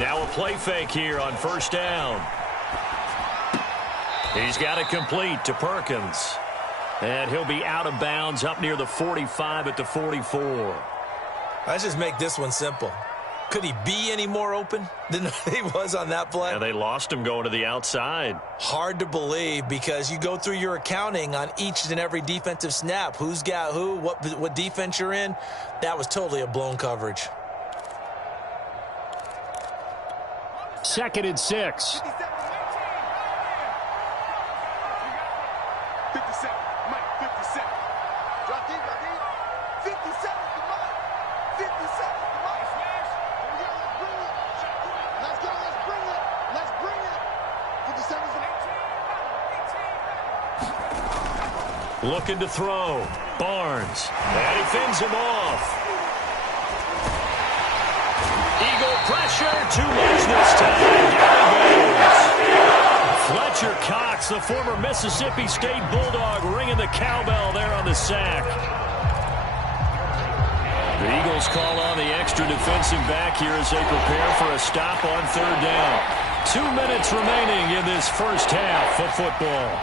Now a play fake here on first down. He's got it complete to Perkins. And he'll be out of bounds up near the 45 at the 44. Let's just make this one simple. Could he be any more open than he was on that play? Yeah, they lost him going to the outside. Hard to believe because you go through your accounting on each and every defensive snap. Who's got who, what defense you're in. That was totally a blown coverage. 2nd and 6. Looking to throw. Barnes. And he fins him off. Eagle pressure. Too much this time. Down he goes. Fletcher Cox, the former Mississippi State Bulldog, ringing the cowbell there on the sack. The Eagles call on the extra defensive back here as they prepare for a stop on 3rd down. 2 minutes remaining in this first half of football.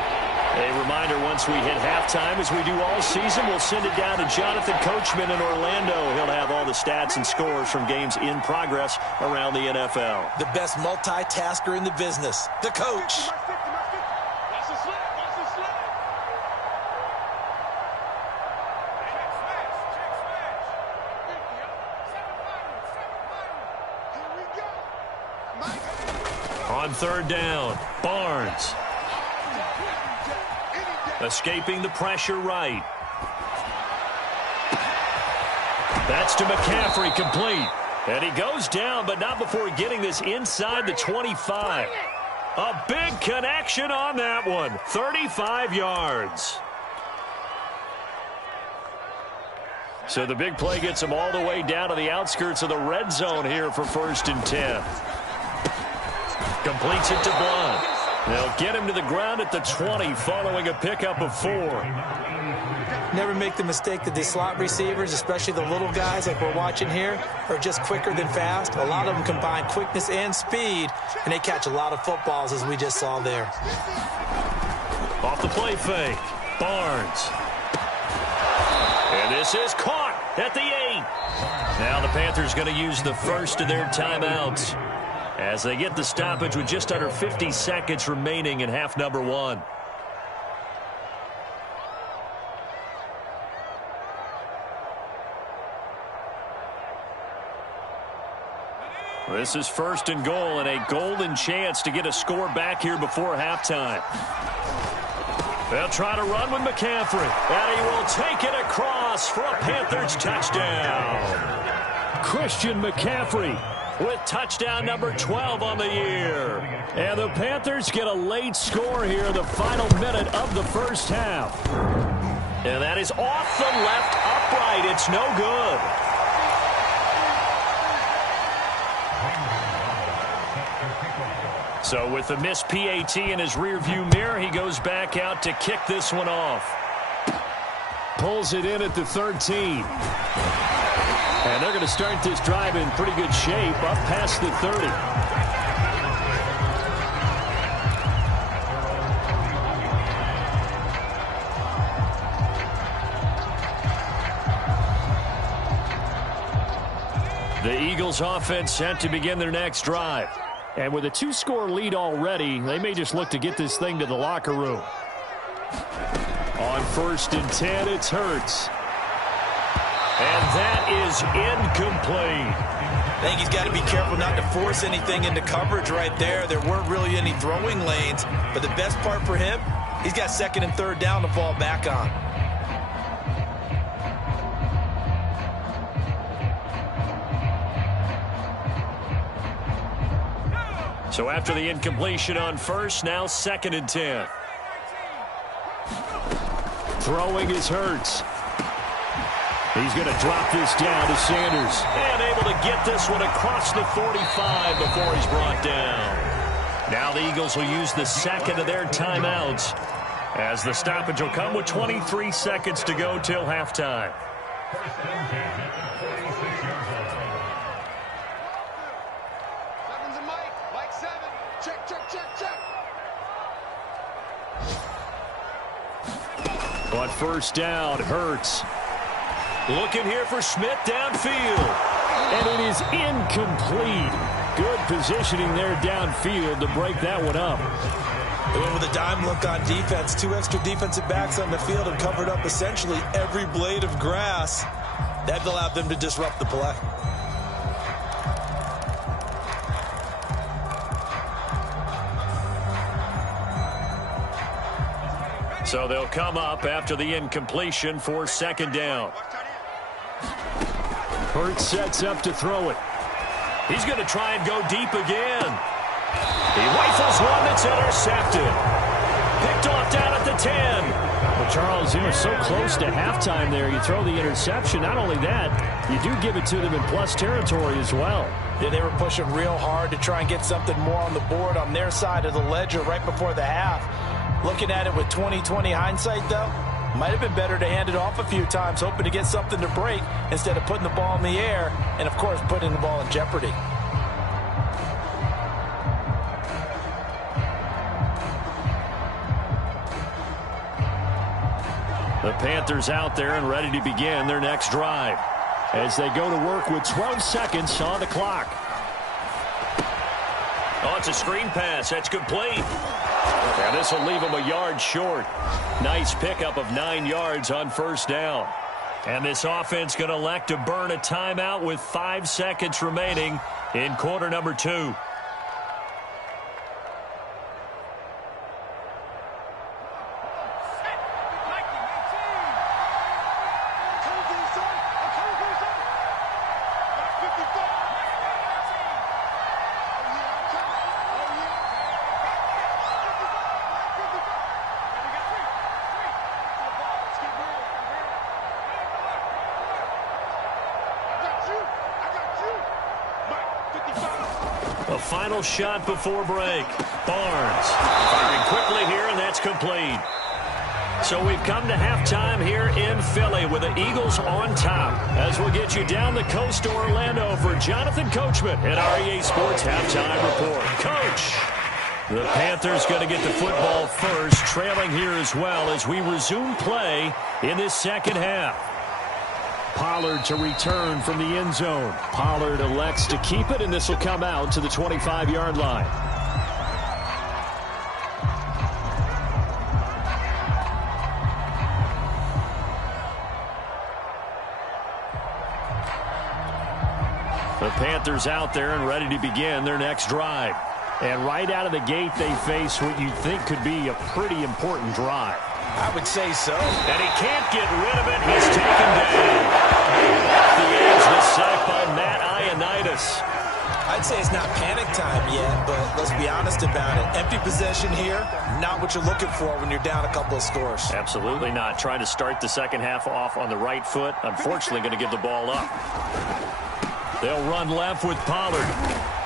A reminder, once we hit halftime, as we do all season, we'll send it down to Jonathan Coachman in Orlando. He'll have all the stats and scores from games in progress around the NFL. The best multitasker in the business, the coach. On 3rd down, Barnes. Escaping the pressure right. That's to McCaffrey, complete. And he goes down, but not before getting this inside the 25. A big connection on that one. 35 yards. So the big play gets him all the way down to the outskirts of the red zone here for 1st and 10. Completes it to Blunt. They'll get him to the ground at the 20 following a pickup of 4. Never make the mistake that the slot receivers, especially the little guys like we're watching here, are just quicker than fast. A lot of them combine quickness and speed, and they catch a lot of footballs, as we just saw there. Off the play fake, Barnes. And this is caught at the 8. Now the Panthers going to use the first of their timeouts as they get the stoppage with just under 50 seconds remaining in half number 1. This is 1st and goal and a golden chance to get a score back here before halftime. They'll try to run with McCaffrey, and he will take it across for a Panthers touchdown. Christian McCaffrey with touchdown number 12 on the year. And the Panthers get a late score here in the final minute of the first half. And that is off the left upright. It's no good. So with the missed PAT in his rearview mirror, he goes back out to kick this one off. Pulls it in at the 13. And they're going to start this drive in pretty good shape up past the 30. The Eagles offense set to begin their next drive. And with a 2-score lead already, they may just look to get this thing to the locker room. On 1st and 10, it's Hurts. And that is incomplete. I think he's got to be careful not to force anything into coverage right there. There weren't really any throwing lanes. But the best part for him, he's got 2nd and 3rd down to fall back on. So after the incompletion on 1st, now 2nd and 10. Throwing is Hurts. He's going to drop this down to Sanders. And able to get this one across the 45 before he's brought down. Now the Eagles will use the 2nd of their timeouts as the stoppage will come with 23 seconds to go till halftime. On first down, Hurts. Looking here for Schmidt downfield. And it is incomplete. Good positioning there downfield to break that one up. They went with a dime look on defense. 2 extra defensive backs on the field and covered up essentially every blade of grass. That allowed them to disrupt the play. So they'll come up after the incompletion for second down. Hurts sets up to throw it. He's going to try and go deep again. He rifles one that's intercepted. Picked off down at the 10. Well, Charles, you were so close to halftime there. You throw the interception. Not only that, you do give it to them in plus territory as well. Yeah, they were pushing real hard to try and get something more on the board on their side of the ledger right before the half. Looking at it with 20/20 hindsight, though, might have been better to hand it off a few times, hoping to get something to break instead of putting the ball in the air and, of course, putting the ball in jeopardy. The Panthers out there and ready to begin their next drive as they go to work with 12 seconds on the clock. Oh, it's a screen pass. That's complete. And this will leave him a yard short. Nice pickup of 9 yards on first down. And this offense going to elect to burn a timeout with 5 seconds remaining in quarter number 2. A final shot before break. Barnes firing quickly here, and that's complete. So we've come to halftime here in Philly with the Eagles on top. As we'll get you down the coast to Orlando for Jonathan Coachman at REA Sports Halftime Report. Coach, the Panthers going to get the football first, trailing here as well as we resume play in this second half. Pollard to return from the end zone. Pollard elects to keep it, and this will come out to the 25-yard line. The Panthers out there and ready to begin their next drive. And right out of the gate, they face what you think could be a pretty important drive. I would say so. And he can't get rid of it. He's taken down. Off the edge, the sack by Matt Ioannidis. I'd say it's not panic time yet, but let's be honest about it. Empty possession here, not what you're looking for when you're down a couple of scores. Absolutely not. Trying to start the second half off on the right foot. Unfortunately, going to give the ball up. They'll run left with Pollard.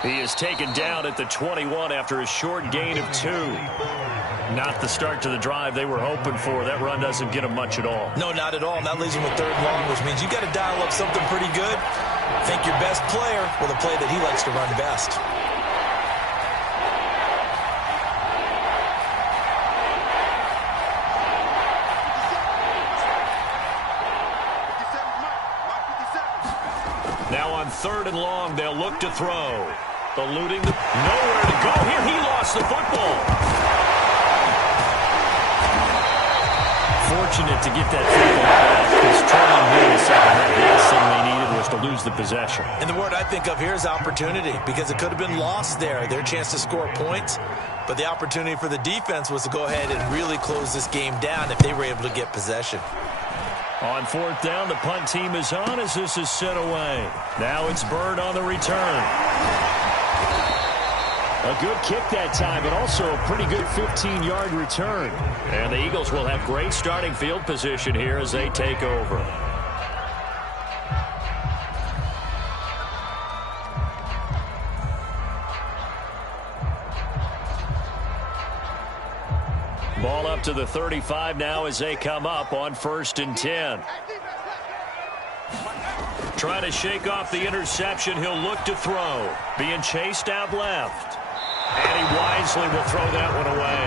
He is taken down at the 21 after a short gain of 2. Not the start to the drive they were hoping for. That run doesn't get them much at all. No, not at all. And that leaves them with 3rd and long, which means you got to dial up something pretty good. Think your best player with a play that he likes to run best. Now on 3rd and long, they'll look to throw. Eluding the... Nowhere to go here. He lost the football. Fortunate to get that football back. He's trailing here in the second half. The last thing they needed was to lose the possession. And the word I think of here is opportunity, because it could have been lost there. Their chance to score points, but the opportunity for the defense was to go ahead and really close this game down if they were able to get possession. On 4th down, the punt team is on as this is sent away. Now it's Bird on the return. A good kick that time, but also a pretty good 15-yard return. And the Eagles will have great starting field position here as they take over. Ball up to the 35 now as they come up on 1st and 10. Trying to shake off the interception. He'll look to throw. Being chased out left. And he wisely will throw that one away.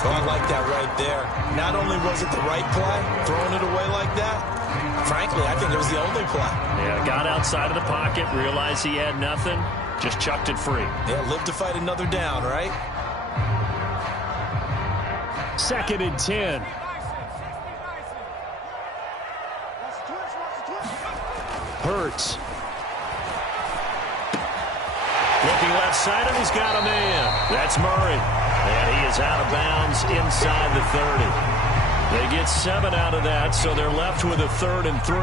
Oh, I like that right there. Not only was it the right play, throwing it away like that, frankly, I think it was the only play. Yeah, got outside of the pocket, realized he had nothing, just chucked it free. Yeah, live to fight another down, right? 2nd and 10. Hurts. Looking left side, and he's got a man. That's Murray. And he is out of bounds inside the 30. They get 7 out of that, so they're left with a 3rd and 3.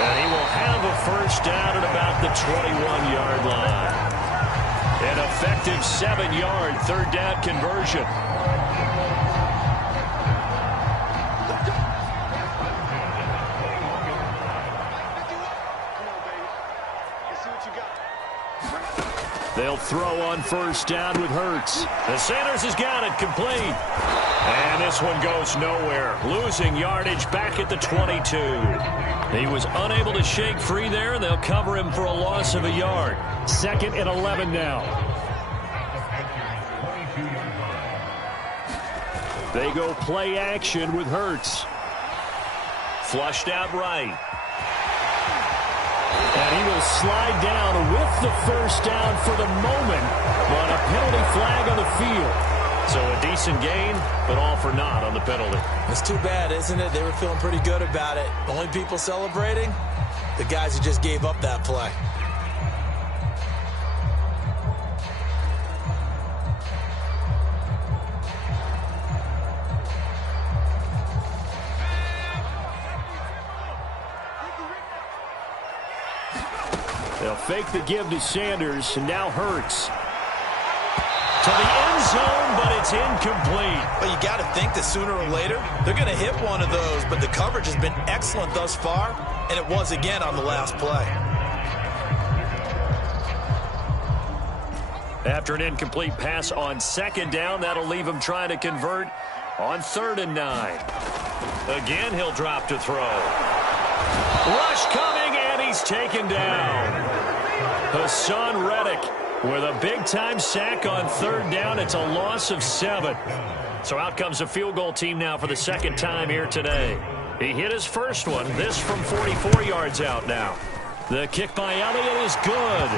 And he will have a first down at about the 21-yard line. An effective 7-yard 3rd down conversion. They'll throw on first down with Hurts. The Sanders has got it complete. And this one goes nowhere. Losing yardage back at the 22. He was unable to shake free there, and they'll cover him for a loss of a yard. 2nd and 11 now. They go play action with Hurts. Flushed out right. And he will slide down with the first down for the moment, but a penalty flag on the field. So a decent gain, but all for naught on the penalty. It's too bad, isn't it? They were feeling pretty good about it. Only people celebrating, the guys who just gave up that play. They'll fake the give to Sanders, and now Hurts. To the end zone, but it's incomplete. Well, you got to think that sooner or later, they're going to hit one of those, but the coverage has been excellent thus far, and it was again on the last play. After an incomplete pass on 2nd down, that'll leave him trying to convert on 3rd and 9. Again, he'll drop to throw. Rush coming, and he's taken down. Hassan Reddick with a big-time sack on 3rd down. It's a loss of 7. So out comes a field goal team now for the 2nd time here today. He hit his first one. This from 44 yards out now. The kick by Elliott is good.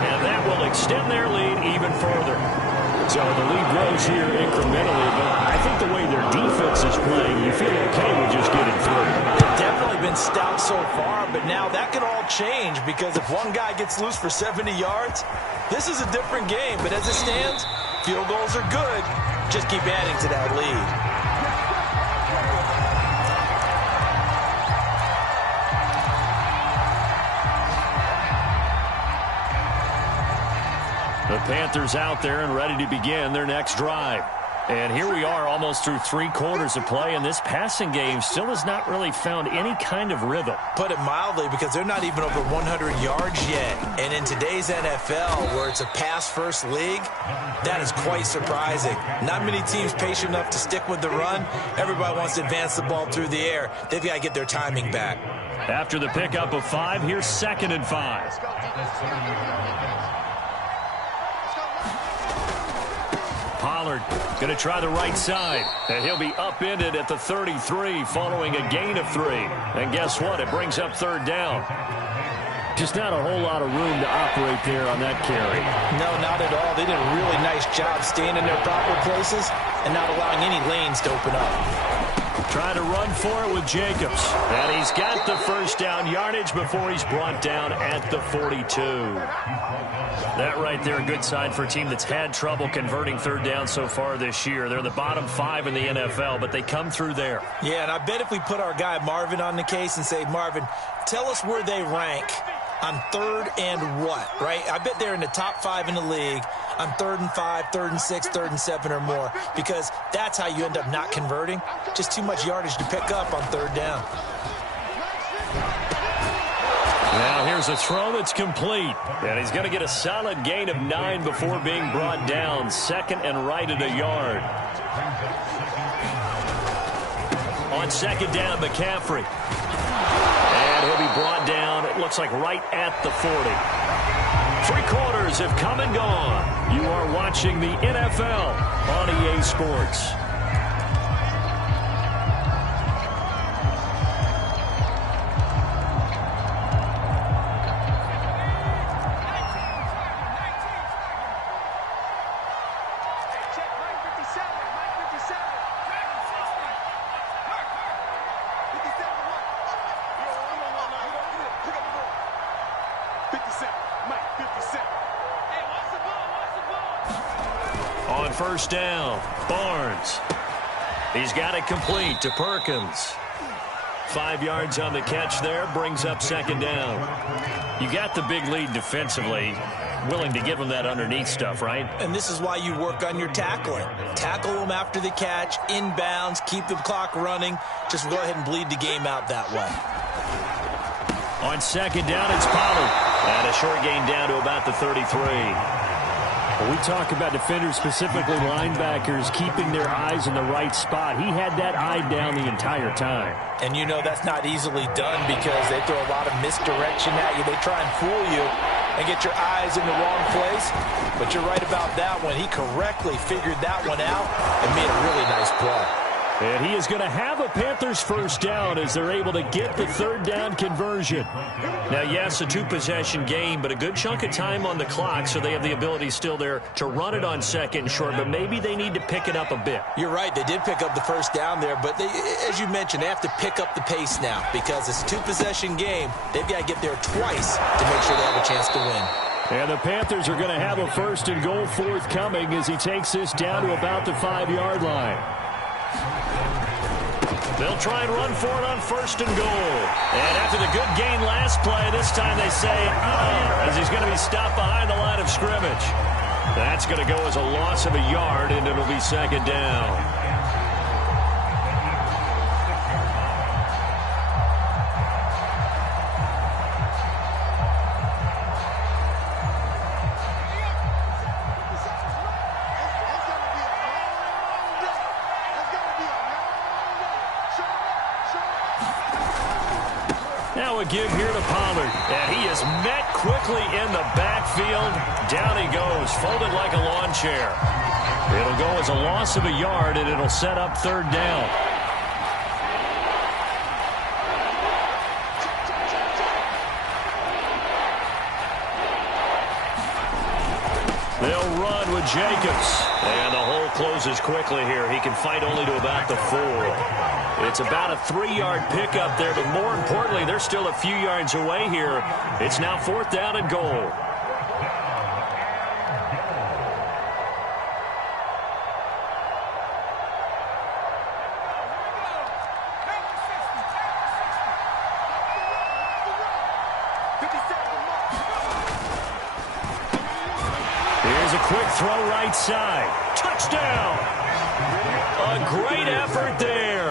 And that will extend their lead even further. So the lead grows here incrementally, but I think the way their defense is playing, you feel okay with just getting through. They've definitely been stout so far, but now that could all change because if one guy gets loose for 70 yards, this is a different game. But as it stands, field goals are good. Just keep adding to that lead. The Panthers out there and ready to begin their next drive. And here we are almost through 3 quarters of play, and this passing game still has not really found any kind of rhythm. Put it mildly, because they're not even over 100 yards yet. And in today's NFL, where it's a pass-first league, that is quite surprising. Not many teams patient enough to stick with the run. Everybody wants to advance the ball through the air. They've got to get their timing back. After the pickup of 5, here's 2nd and 5. Pollard going to try the right side, and he'll be upended at the 33 following a gain of 3. And guess what? It brings up 3rd down. Just not a whole lot of room to operate there on that carry. No, not at all. They did a really nice job staying in their proper places and not allowing any lanes to open up. Trying to run for it with Jacobs. And he's got the first down yardage before he's brought down at the 42. That right there, a good sign for a team that's had trouble converting 3rd down so far this year. They're in the bottom 5 in the NFL, but they come through there. Yeah, and I bet if we put our guy Marvin on the case and say, Marvin, tell us where they rank on 3rd and what, right? I bet they're in the top 5 in the league on 3rd and 5, 3rd and 6, 3rd and 7 or more, because that's how you end up not converting. Just too much yardage to pick up on 3rd down. Now here's a throw that's complete. And he's going to get a solid gain of 9 before being brought down. Second and right at a yard. On second down, McCaffrey. And he'll be brought down, it looks like right at the 40. 3 quarters have come and gone. You are watching the NFL on EA Sports. On first down, Barnes. He's got it complete to Perkins. 5 yards on the catch there, brings up second down. You got the big lead defensively, willing to give him that underneath stuff, right? And this is why you work on your tackling. Tackle them after the catch, inbounds, keep the clock running. Just go ahead and bleed the game out that way. On second down, it's Pollard. And a short gain down to about the 33. We talk about defenders, specifically linebackers, keeping their eyes in the right spot. He had that eye down the entire time. And you know that's not easily done because they throw a lot of misdirection at you. They try and fool you and get your eyes in the wrong place. But you're right about that one. He correctly figured that one out and made a really nice play. And he is going to have a Panthers first down as they're able to get the third down conversion. Now, yes, a 2-possession game, but a good chunk of time on the clock, so they have the ability still there to run it on second and short, but maybe they need to pick it up a bit. You're right. They did pick up the first down there, but as you mentioned, they have to pick up the pace now because it's a 2-possession game. They've got to get there twice to make sure they have a chance to win. And the Panthers are going to have a first and goal forthcoming as he takes this down to about the 5-yard line. They'll try and run for it on first and goal. And after the good gain last play, this time they say, as he's going to be stopped behind the line of scrimmage. That's going to go as a loss of a yard, and it'll be second down. Now a give here to Pollard. And he is met quickly in the backfield. Down he goes, folded like a lawn chair. It'll go as a loss of a yard, and it'll set up third down. They'll run with Jacobs. And the hole closes quickly here. He can fight only to about the 4. It's about a 3-yard pickup there, but more importantly, they're still a few yards away here. It's now fourth down and goal. Here's a quick throw right side. Touchdown! A great effort there.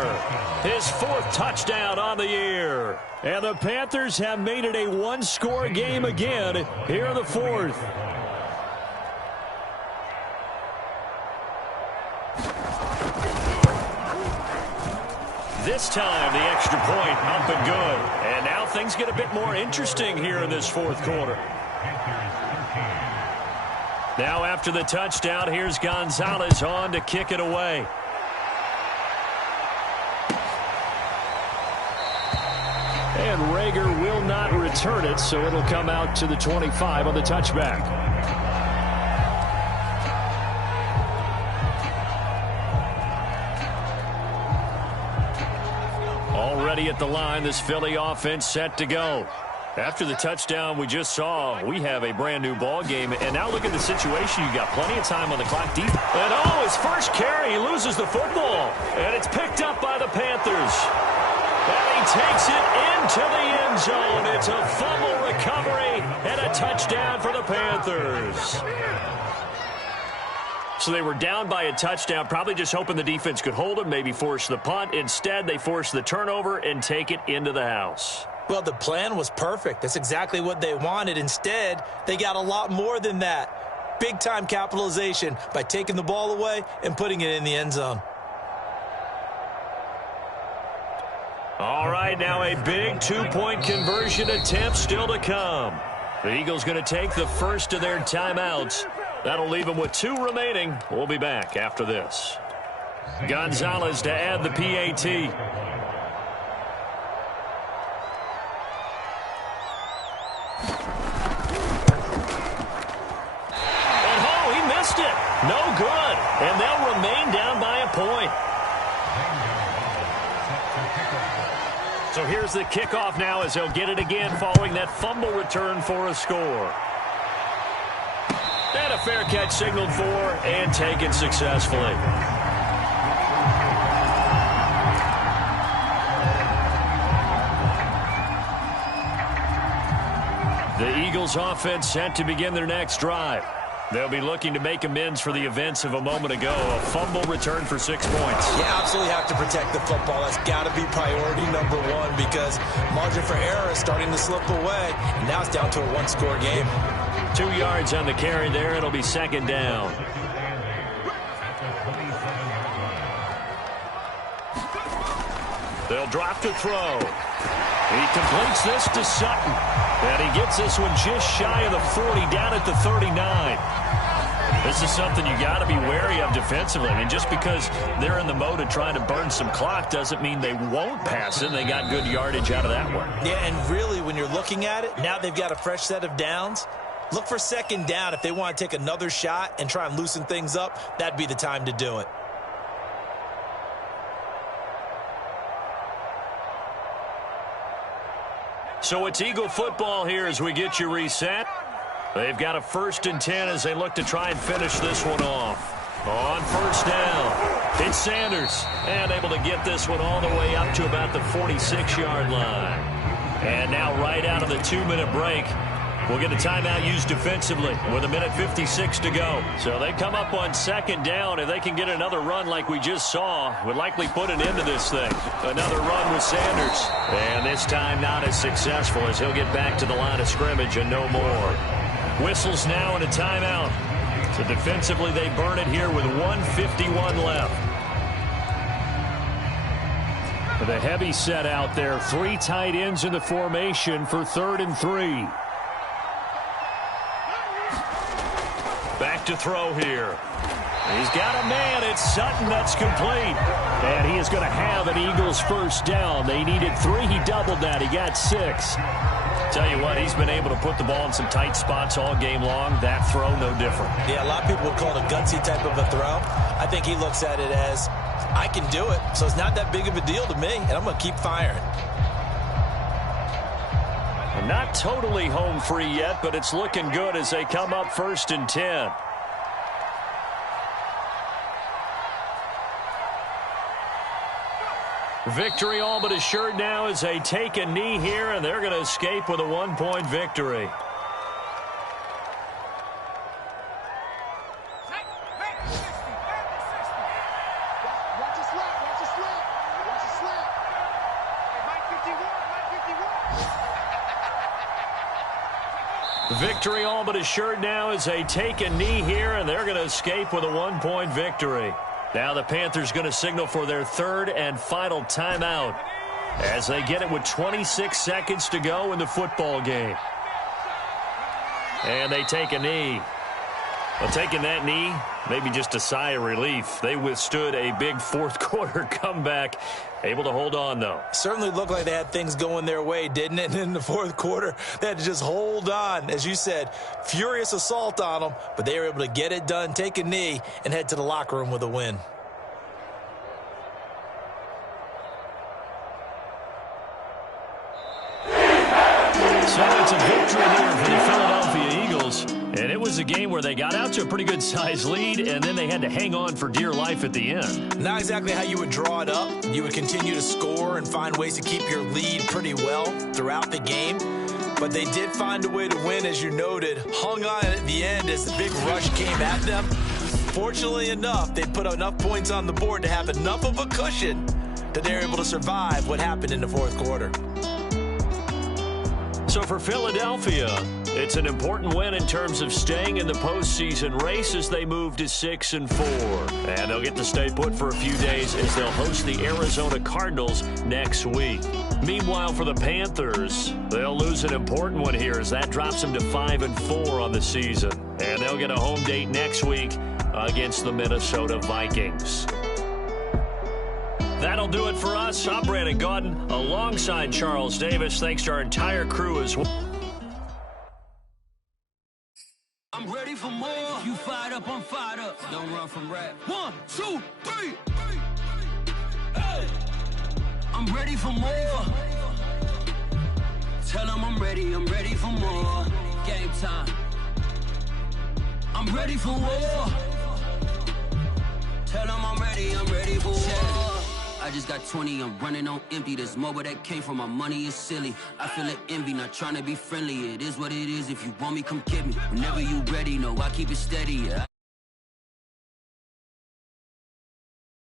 His 4th touchdown on the year. And the Panthers have made it a 1-score game again here in the 4th. This time the extra point up and good. And now things get a bit more interesting here in this 4th quarter. Now after the touchdown, here's Gonzalez on to kick it away. And Rager will not return it, so it'll come out to the 25 on the touchback. Already at the line, this Philly offense set to go. After the touchdown we just saw, we have a brand new ball game. And now look at the situation. You got plenty of time on the clock. Deep. And his first carry, he loses the football. And it's picked up by the Panthers. And he takes it into the end zone. It's a fumble recovery and a touchdown for the Panthers. So they were down by a touchdown, probably just hoping the defense could hold them, maybe force the punt. Instead, they force the turnover and take it into the house. Well, the plan was perfect. That's exactly what they wanted. Instead, they got a lot more than that. Big-time capitalization by taking the ball away and putting it in the end zone. All right, now a big two-point conversion attempt still to come. The Eagles going to take the first of their timeouts. That'll leave them with 2 remaining. We'll be back after this. Gonzalez to add the PAT. And oh, he missed it. No good. And they'll remain down by a point. So here's the kickoff now as they'll get it again following that fumble return for a score. And a fair catch signaled for and taken successfully. The Eagles offense set to begin their next drive. They'll be looking to make amends for the events of a moment ago. A fumble return for 6 points. You absolutely have to protect the football. That's got to be priority number 1 because margin for error is starting to slip away. And now it's down to a 1-score game. 2 yards on the carry there. It'll be second down. They'll drop to throw. He completes this to Sutton. And he gets this one just shy of the 40, down at the 39. This is something you got to be wary of defensively. I mean, just because they're in the mode of trying to burn some clock doesn't mean they won't pass it. They got good yardage out of that one. Yeah, and really, when you're looking at it, now they've got a fresh set of downs. Look for second down. If they want to take another shot and try and loosen things up, that'd be the time to do it. So it's Eagle football here as we get you reset. They've got a 1st and 10 as they look to try and finish this one off. On first down, it's Sanders. And able to get this one all the way up to about the 46-yard line. And now right out of the 2-minute break, we'll get a timeout used defensively with 1:56 to go. So they come up on second down. If they can get another run like we just saw, would likely put an end to this thing. Another run with Sanders. And this time not as successful as he'll get back to the line of scrimmage and no more. Whistles now and a timeout. So defensively they burn it here with 1:51 left. With a heavy set out there. 3 tight ends in the formation for 3rd and 3. Back to throw here. He's got a man. It's Sutton. That's complete. And he is going to have an Eagles first down. They needed 3. He doubled that. He got 6. Tell you what, he's been able to put the ball in some tight spots all game long. That throw, no different. Yeah, a lot of people would call it a gutsy type of a throw. I think he looks at it as, I can do it, so it's not that big of a deal to me, and I'm going to keep firing. Not totally home free yet, but it's looking good as they come up 1st and 10. Victory all but assured now as they take a knee here, and they're going to escape with a 1-point victory. Victory all but assured now as they take a knee here, and they're going to escape with a 1-point victory. Now the Panthers going to signal for their 3rd and final timeout as they get it with 26 seconds to go in the football game. And they take a knee. Well, taking that knee, maybe just a sigh of relief. They withstood a big 4th quarter comeback. Able to hold on, though. Certainly looked like they had things going their way, didn't it? And in the 4th quarter, they had to just hold on. As you said, furious assault on them, but they were able to get it done, take a knee, and head to the locker room with a win. So it's a victory here for the Philadelphia Eagles. And it was a game where they got out to a pretty good-sized lead, and then they had to hang on for dear life at the end. Not exactly how you would draw it up. You would continue to score and find ways to keep your lead pretty well throughout the game. But they did find a way to win, as you noted. Hung on at the end as the big rush came at them. Fortunately enough, they put enough points on the board to have enough of a cushion that they were able to survive what happened in the 4th quarter. So for Philadelphia, it's an important win in terms of staying in the postseason race as they move to 6-4. And they'll get to stay put for a few days as they'll host the Arizona Cardinals next week. Meanwhile, for the Panthers, they'll lose an important one here as that drops them to 5-4 on the season. And they'll get a home date next week against the Minnesota Vikings. That'll do it for us. I'm Brandon Gaudin alongside Charles Davis. Thanks to our entire crew as well. I'm ready for more. You fired up, I'm fired up. Don't run from rap. 1, 2, 3. Hey. I'm ready for more. Tell them I'm ready for more. Game time. I'm ready for war. Tell them I'm ready for war. I just got 20, I'm running on empty. This mobile that came from my money is silly. I feel it envy, not trying to be friendly. It is what it is. If you want me, come get me. Whenever you ready, no, I keep it steady. Yeah.